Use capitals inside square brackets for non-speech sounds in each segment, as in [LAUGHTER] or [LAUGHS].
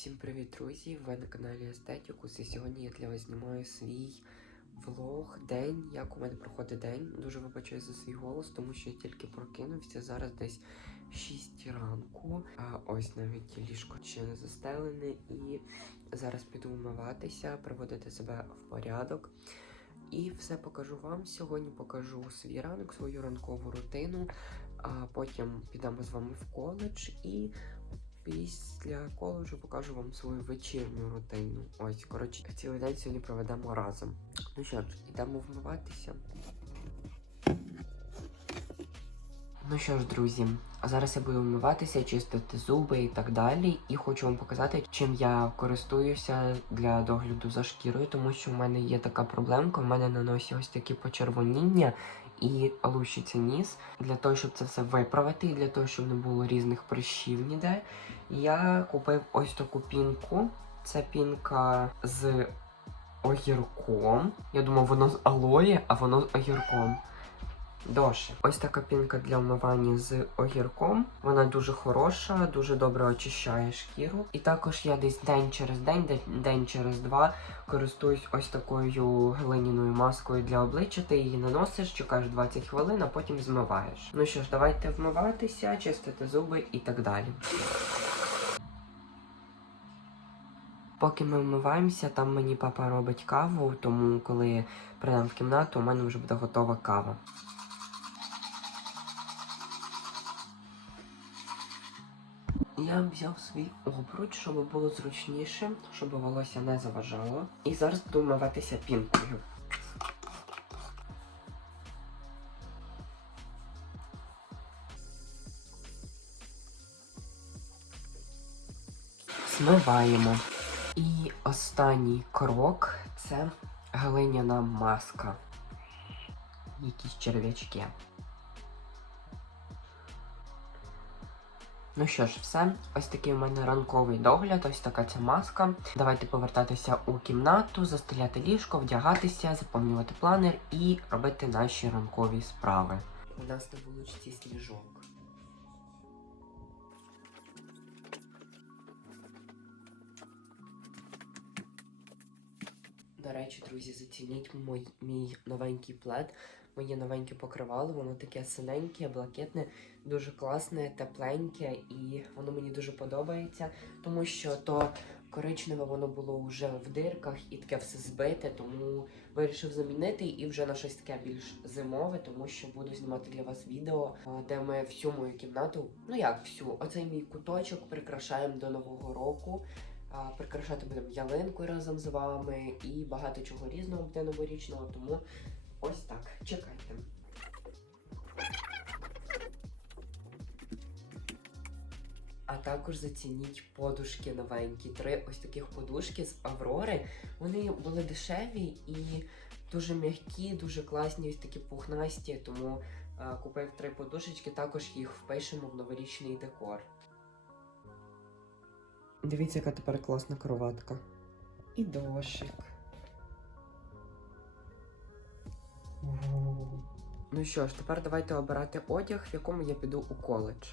Всім привіт, друзі! Ви на каналі Естетікус і сьогодні я для вас знімаю свій влог, день, як у мене проходить день. Дуже вибачаю за свій голос, тому що я тільки прокинувся. Зараз десь 6 ранку. А ось навіть ліжко ще не застелене. І зараз піду вмиватися, приводити себе в порядок. І все покажу вам. Сьогодні покажу свій ранок, свою ранкову рутину. А потім підемо з вами в коледж і Після коледжу покажу вам свою вечірню рутину. Ось, коротше, цілий день сьогодні проведемо разом. Ну що ж, йдемо вмиватися. Ну що ж, друзі, а зараз я буду вмиватися, чистити зуби і так далі. І хочу вам показати, чим я користуюся для догляду за шкірою, тому що в мене є така проблемка. В мене на носі ось такі почервоніння і лущиться ніс. Для того, щоб це все виправити, і для того, щоб не було різних прищів ніде. Я купив ось таку пінку. Це пінка з огірком. Я думав, воно з алої, а воно з огірком. Доші. Ось така пінка для вмивання з огірком. Вона дуже хороша, дуже добре очищає шкіру. І також я десь день через день, де- день через два користуюсь ось такою глиняною маскою для обличчя. Ти її наносиш, чекаєш 20 хвилин, а потім змиваєш. Ну що ж, давайте вмиватися, чистити зуби і так далі. Поки ми вмиваємося, там мені папа робить каву, тому коли прийдемо в кімнату, у мене вже буде готова кава. Я взяв свій обруч, щоб було зручніше, щоб волосся не заважало. І зараз буду вмиватися пінкою. Змиваємо. І останній крок це глиняна маска. Якісь черв'ячки. Ну що ж, все. Ось такий у мене ранковий догляд, ось така ця маска. Давайте повертатися у кімнату, застеляти ліжко, вдягатися, заповнювати планер і робити наші ранкові справи. У нас на вуличці сніжок. До речі, друзі, зацініть мій новенький плед, моє новеньке покривало, воно таке синеньке, блакитне, дуже класне, тепленьке, і воно мені дуже подобається, тому що то коричневе воно було вже в дирках і таке все збите, тому вирішив замінити і вже на щось таке більш зимове, тому що буду знімати для вас відео, де ми всю мою кімнату, ну як всю, оцей мій куточок прикрашаємо до нового року. Прикрашати будемо ялинку разом з вами і багато чого різного буде новорічного, тому ось так. Чекайте. А також зацініть подушки новенькі. Три ось таких подушки з Аврори. Вони були дешеві і дуже м'які, дуже класні, ось такі пухнасті. Тому а, купив три подушечки, також їх впишемо в новорічний декор. Дивіться, яка тепер класна кроватка. І дошик. Ну що ж, тепер давайте обирати одяг, в якому я піду у коледж.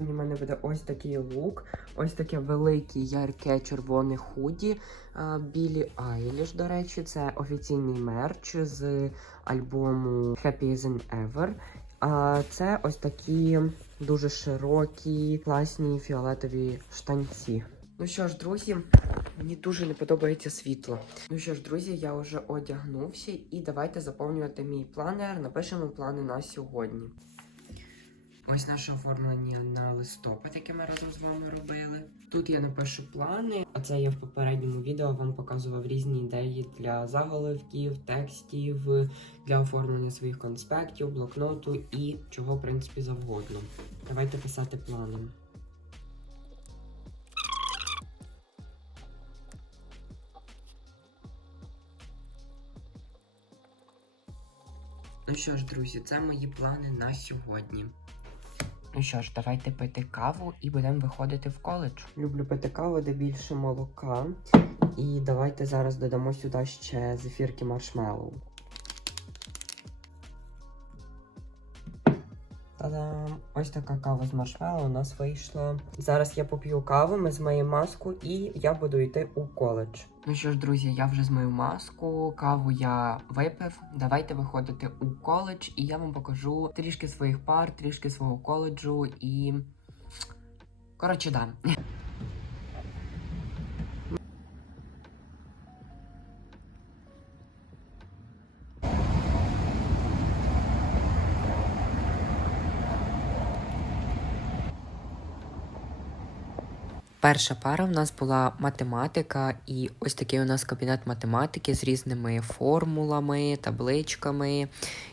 У мене буде ось такий лук, ось таке велике ярке червоне худі. Білі Айліш, до речі, це офіційний мерч з альбому Happy Than Ever. А це ось такі дуже широкі, класні фіолетові штанці. Ну що ж, друзі, мені дуже не подобається світло. Ну що ж, друзі, я вже одягнувся і давайте заповнювати мій планер. Напишемо плани на сьогодні. Ось наше оформлення на листопад, яке ми разом з вами робили. Тут я напишу плани, а це я в попередньому відео вам показував різні ідеї для заголовків, текстів, для оформлення своїх конспектів, блокноту і чого, в принципі, завгодно. Давайте писати плани. Що ж, друзі, це мої плани на сьогодні. Ну що ж, давайте пити каву і будемо виходити в коледж. Люблю пити каву, де більше молока. І давайте зараз додамо сюди ще зефірки маршмеллоу. Та-дам! Ось така кава з маршмеллоу у нас вийшла. Зараз я поп'ю каву, ми змиємо маску і я буду йти у коледж. Ну що ж, друзі, я вже змив маску, каву я випив. Давайте виходити у коледж, і я вам покажу трішки своїх пар, трішки свого коледжу і. Коротше, да. Перша пара в нас була математика, і ось такий у нас кабінет математики з різними формулами, табличками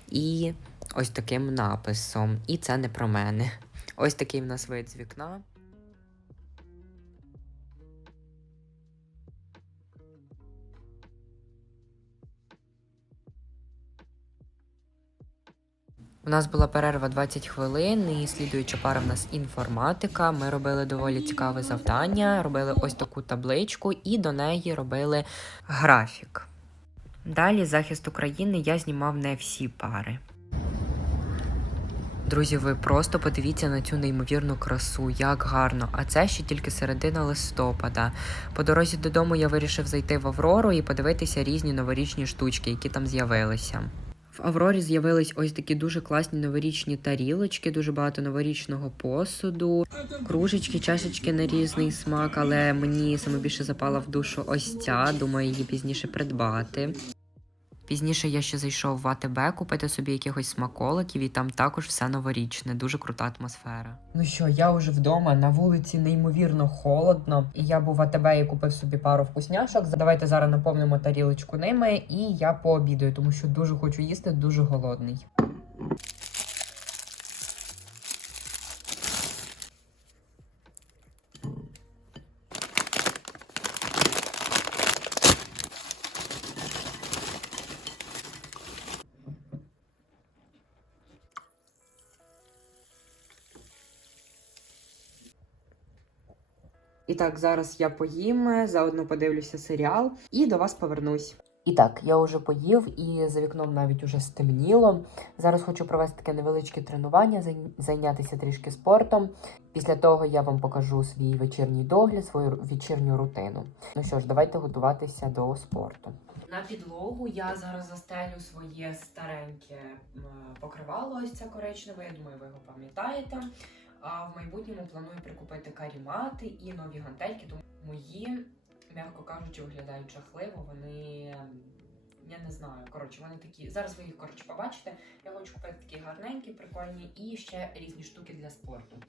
і ось таким написом. І це не про мене. Ось такий в нас вид з вікна. У нас була перерва 20 хвилин, і слідуюча пара в нас інформатика. Ми робили доволі цікаве завдання, робили ось таку табличку і до неї робили графік. Далі захист України я знімав не всі пари. Друзі, ви просто подивіться на цю неймовірну красу, як гарно. А це ще тільки середина листопада. По дорозі додому я вирішив зайти в Аврору і подивитися різні новорічні штучки, які там з'явилися. В Аврорі з'явились ось такі дуже класні новорічні тарілочки, дуже багато новорічного посуду, кружечки, чашечки на різний смак, але мені саме більше запала в душу ось ця. Думаю, її пізніше придбати. Пізніше я ще зайшов в АТБ купити собі якихось смаколиків, і там також все новорічне, дуже крута атмосфера. Ну що, я вже вдома, на вулиці неймовірно холодно. І я був в АТБ і купив собі пару вкусняшок. Давайте зараз наповнимо тарілочку ними, і я пообідаю, тому що дуже хочу їсти, дуже голодний. І так, зараз я поїм, заодно подивлюся серіал і до вас повернусь. І так, я вже поїв, і за вікном навіть уже стемніло. Зараз хочу провести таке невеличке тренування, зайнятися трішки спортом. Після того я вам покажу свій вечірній догляд, свою вечірню рутину. Ну що ж, давайте готуватися до спорту. На підлогу я зараз застелю своє стареньке покривало, ось це коричневе. Я думаю, ви його пам'ятаєте. А в майбутньому планую прикупити карімати і нові гантельки, тому мої, м'яко кажучи, виглядають жахливо. Вони я не знаю. Коротше, вони такі. Зараз ви їх коротше побачите. Я хочу купити такі гарненькі, прикольні і ще різні штуки для спорту.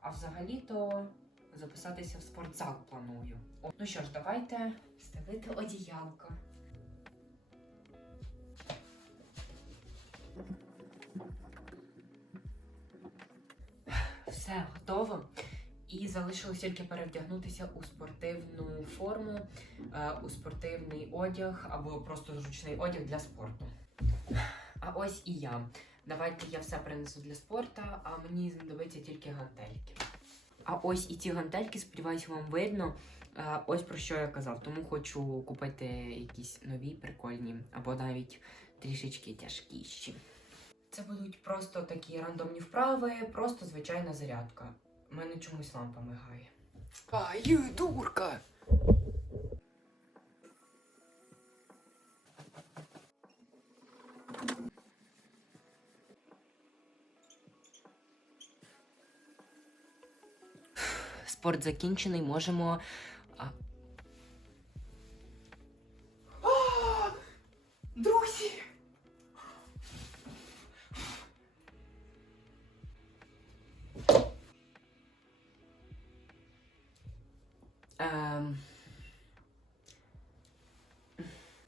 А взагалі-то записатися в спортзал планую. О, ну що ж, давайте ставити одіялко. Все готово. І залишилось тільки перевдягнутися у спортивну форму, е, у спортивний одяг або просто зручний одяг для спорту. А ось і я. Давайте я все принесу для спорту, а мені знадобиться тільки гантельки. А ось і ці гантельки, сподіваюся, вам видно. Е, Ось про що я казав. Тому хочу купити якісь нові, прикольні, або навіть трішечки тяжкіші. Це будуть просто такі рандомні вправи, просто звичайна зарядка. У мене чомусь лампа мигає. А, дурка! Спорт закінчений, можемо.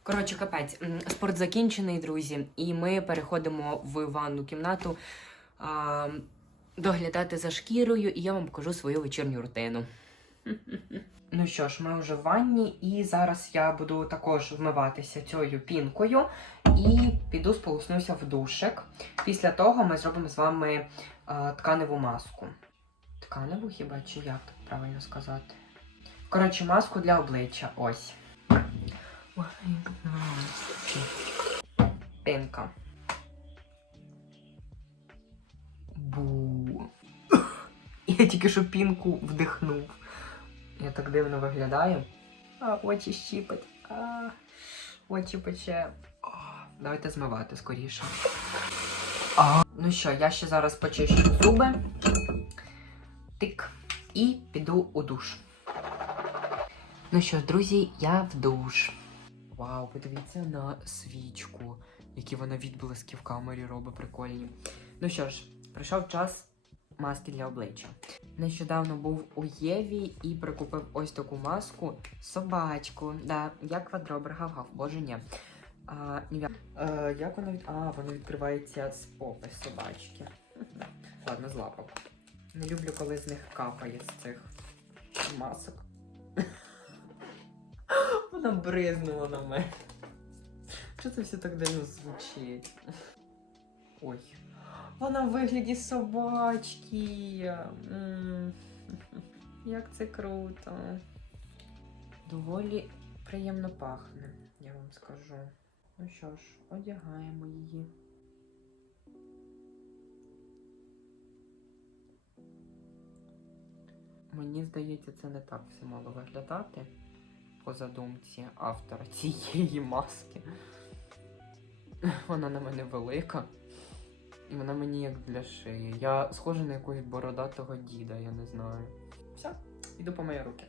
Коротше, капець, спорт закінчений, друзі, і ми переходимо в ванну кімнату а, доглядати за шкірою, і я вам покажу свою вечірню рутину. [LAUGHS] Ну що ж, ми вже в ванні, і зараз я буду також вмиватися цією пінкою і піду сполоснуся в душик. Після того ми зробимо з вами а, тканеву маску. Тканеву хіба чи як правильно сказати? Коротше, маску для обличчя. Ось. Пінка. Бу. Я тільки що пінку вдихнув. Я так дивно виглядаю. А, очі щіпать. А, очі пече. А, давайте змивати скоріше. А, ну що, я ще зараз почищу зуби. Тик. І піду у душ. Ну що ж, друзі, я в душ. Вау, подивіться на свічку, які вона відблиски в камері робить прикольні. Ну що ж, прийшов час маски для обличчя. Нещодавно був у Єві і прикупив ось таку маску собачку. Да, я квадробер, гав-гав, боже ні. А, е, як вона від... А, вона відкривається з попи собачки. Ладно, злапав. Не люблю, коли з них капає з цих масок. Вона бризнула на мене. Що це все так дивно звучить? Ой. Вона в вигляді собачки. Як це круто. Доволі приємно пахне, я вам скажу. Ну що ж, одягаємо її. Мені здається, це не так все мало виглядати по задумці автора цієї маски. Вона на мене велика. І вона мені як для шиї. Я схожа на якогось бородатого діда, я не знаю. Все, іду по мої руки.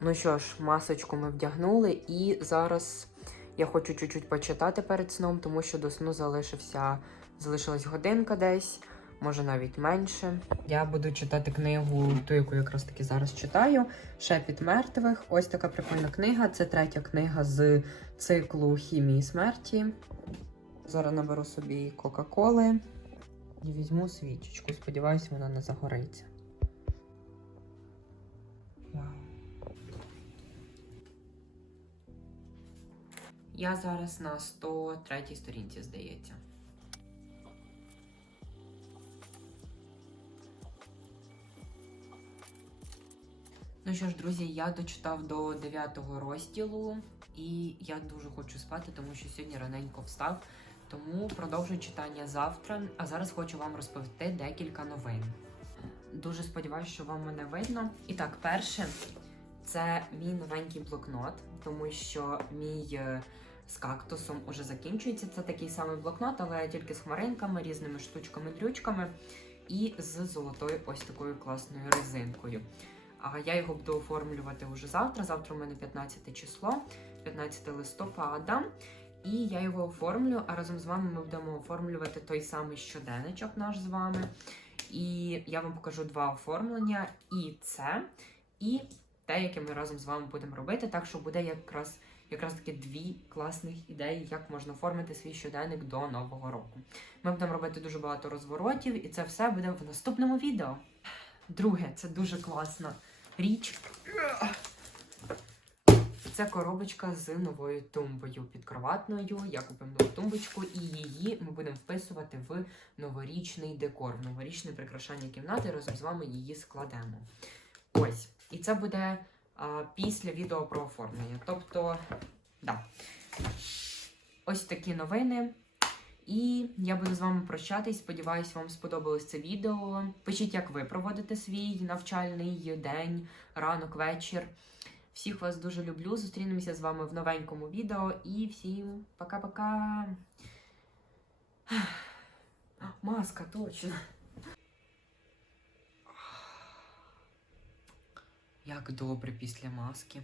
Ну що ж, масочку ми вдягнули, і зараз я хочу чуть-чуть почитати перед сном, тому що до сну залишився, залишилась годинка десь, може навіть менше. Я буду читати книгу, ту, яку якраз таки зараз читаю. Шепіт мертвих. Ось така прикольна книга. Це третя книга з циклу хімії смерті. Зараз наберу собі Кока-Коли і візьму свічечку. Сподіваюсь, вона не загориться. Я зараз на 103 сторінці, здається. Ну що ж, друзі, я дочитав до 9 розділу, і я дуже хочу спати, тому що сьогодні раненько встав. Тому продовжую читання завтра. А зараз хочу вам розповісти декілька новин. Дуже сподіваюся, що вам мене видно. І так, перше, це мій новенький блокнот, тому що мій е, з кактусом уже закінчується. Це такий самий блокнот, але тільки з хмаринками, різними штучками-дрючками і з золотою ось такою класною резинкою. Я його буду оформлювати уже завтра. Завтра у мене 15 число, 15 листопада. І я його оформлю, а разом з вами ми будемо оформлювати той самий щоденничок наш з вами. І я вам покажу два оформлення: і це, і те, яке ми разом з вами будемо робити. Так що буде якраз якраз таки дві класних ідеї, як можна оформити свій щоденник до нового року. Ми будемо робити дуже багато розворотів, і це все буде в наступному відео. Друге, це дуже класна річ. Це коробочка з новою тумбою підкроватною. Я купив нову тумбочку, і її ми будемо вписувати в новорічний декор, в новорічне прикрашання кімнати. Разом з вами її складемо. Ось. І це буде а, після відео про оформлення. Тобто, да. Ось такі новини. І я буду з вами прощатись. Сподіваюсь, вам сподобалось це відео. Пишіть, як ви проводите свій навчальний день, ранок, вечір. Всіх вас дуже люблю. Зустрінемося з вами в новенькому відео. І всім пока-пока. [SIGHS] Маска, точно. Як добре після маски.